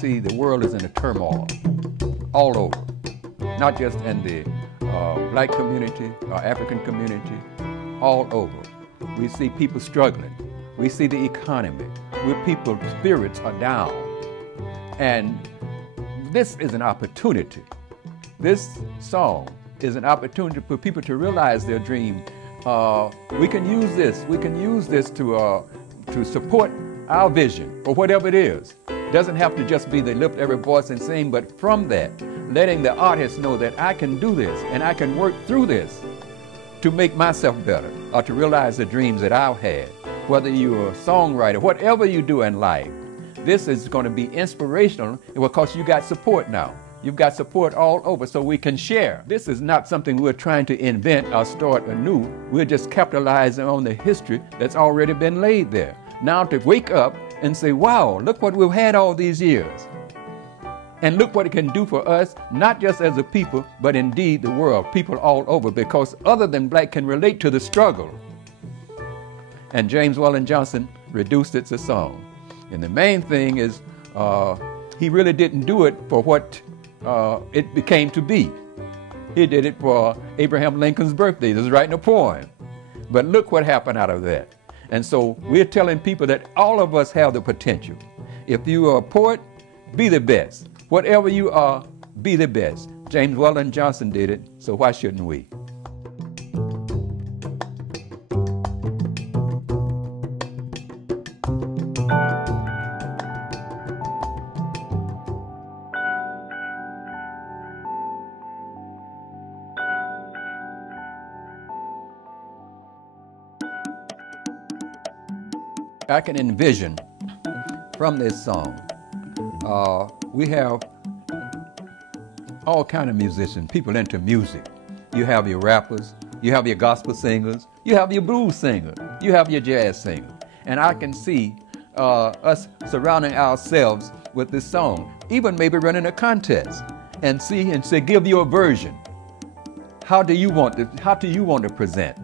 see the world is in a turmoil all over, not just in the black community or African community, all over. We see people struggling. We see the economy, where people's spirits are down. And this is an opportunity. This song is an opportunity for people to realize their dream. We can use this. We can use this to support our vision, or whatever it is. It doesn't have to just be the lift every voice and sing, but from that, letting the artist know that I can do this and I can work through this to make myself better, or to realize the dreams that I've had. Whether you're a songwriter, whatever you do in life, this is going to be inspirational because you got support now. You've got support all over, so we can share. This is not something we're trying to invent or start anew. We're just capitalizing on the history that's already been laid there. Now to wake up and say, wow, look what we've had all these years. And look what it can do for us, not just as a people, but indeed the world, people all over, because other than black can relate to the struggle. And James Weldon Johnson reduced it to song. And the main thing is he really didn't do it for what it became to be. He did it for Abraham Lincoln's birthday. He was writing a poem. But look what happened out of that. And so we're telling people that all of us have the potential. If you are a poet, be the best. Whatever you are, be the best. James Weldon Johnson did it, so why shouldn't we? I can envision from this song, we have all kind of musicians, people into music. You have your rappers, you have your gospel singers, you have your blues singers, you have your jazz singers. And I can see us surrounding ourselves with this song, even maybe running a contest and see and say, give you a version. How do you want to present?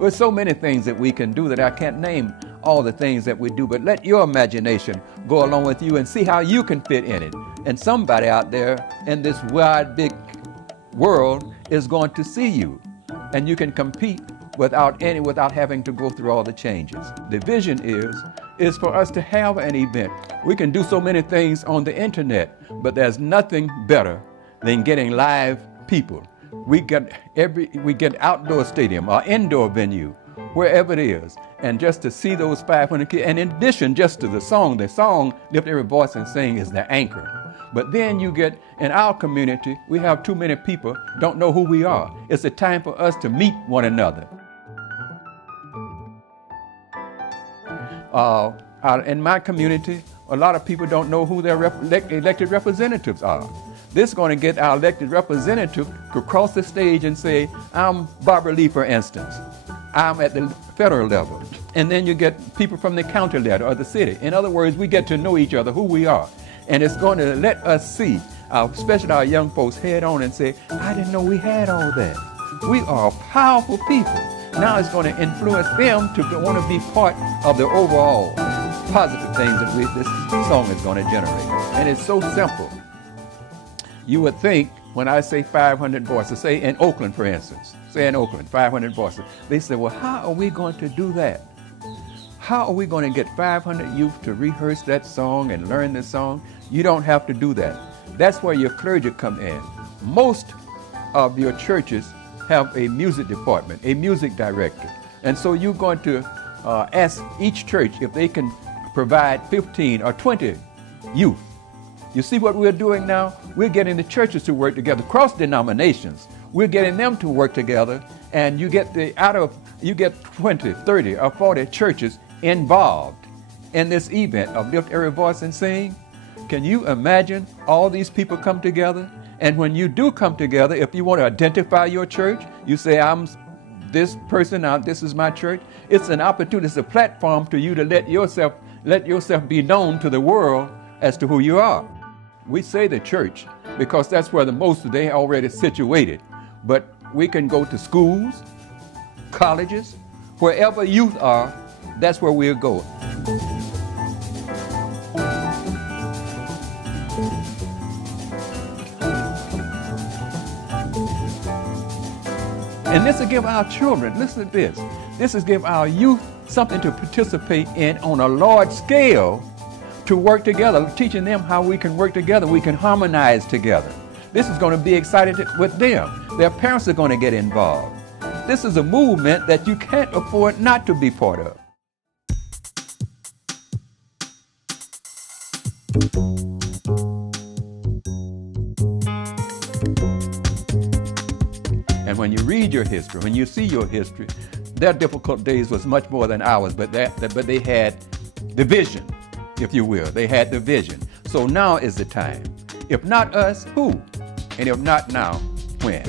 There's so many things that we can do that I can't name all the things that we do, but let your imagination go along with you and see how you can fit in it. And somebody out there in this wide, big world is going to see you, and you can compete without having to go through all the changes. The vision is for us to have an event. We can do so many things on the internet, but there's nothing better than getting live people. We get outdoor stadium or indoor venue, wherever it is, and just to see those 500 kids, and in addition just to the song, Lift Every Voice and Sing is the anchor. But then you get, in our community, we have too many people don't know who we are. It's a time for us to meet one another. In my community, a lot of people don't know who their elected representatives are. This is going to get our elected representative to cross the stage and say, I'm Barbara Lee, for instance. I'm at the federal level. And then you get people from the county level or the city. In other words, we get to know each other, who we are. And it's going to let us see, especially our young folks, head on and say, I didn't know we had all that. We are powerful people. Now it's going to influence them to want to be part of the overall positive things that this song is going to generate. And it's so simple. You would think, when I say 500 voices, say in Oakland, for instance, say in Oakland, 500 voices, they say, well, how are we going to do that? How are we going to get 500 youth to rehearse that song and learn the song? You don't have to do that. That's where your clergy come in. Most of your churches have a music department, a music director. And so you're going to ask each church if they can provide 15 or 20 youth. You see what we're doing now? We're getting the churches to work together, cross denominations. We're getting them to work together, and you get 20, 30, or 40 churches involved in this event of Lift Every Voice and Sing. Can you imagine all these people come together? And when you do come together, if you want to identify your church, you say, I'm this person, this is my church. It's an opportunity, it's a platform for you to let yourself be known to the world as to who you are. We say the church because that's where they already situated. But we can go to schools, colleges, wherever youth are, that's where we'll go. And this will give our children, listen to this, this will give our youth something to participate in on a large scale, to work together, teaching them how we can work together, we can harmonize together. This is going to be exciting with them. Their parents are going to get involved. This is a movement that you can't afford not to be part of. And when you read your history, when you see your history, their difficult days was much more than ours, but they had the vision, if you will. They had the vision. So now is the time. If not us, who? And if not now, when?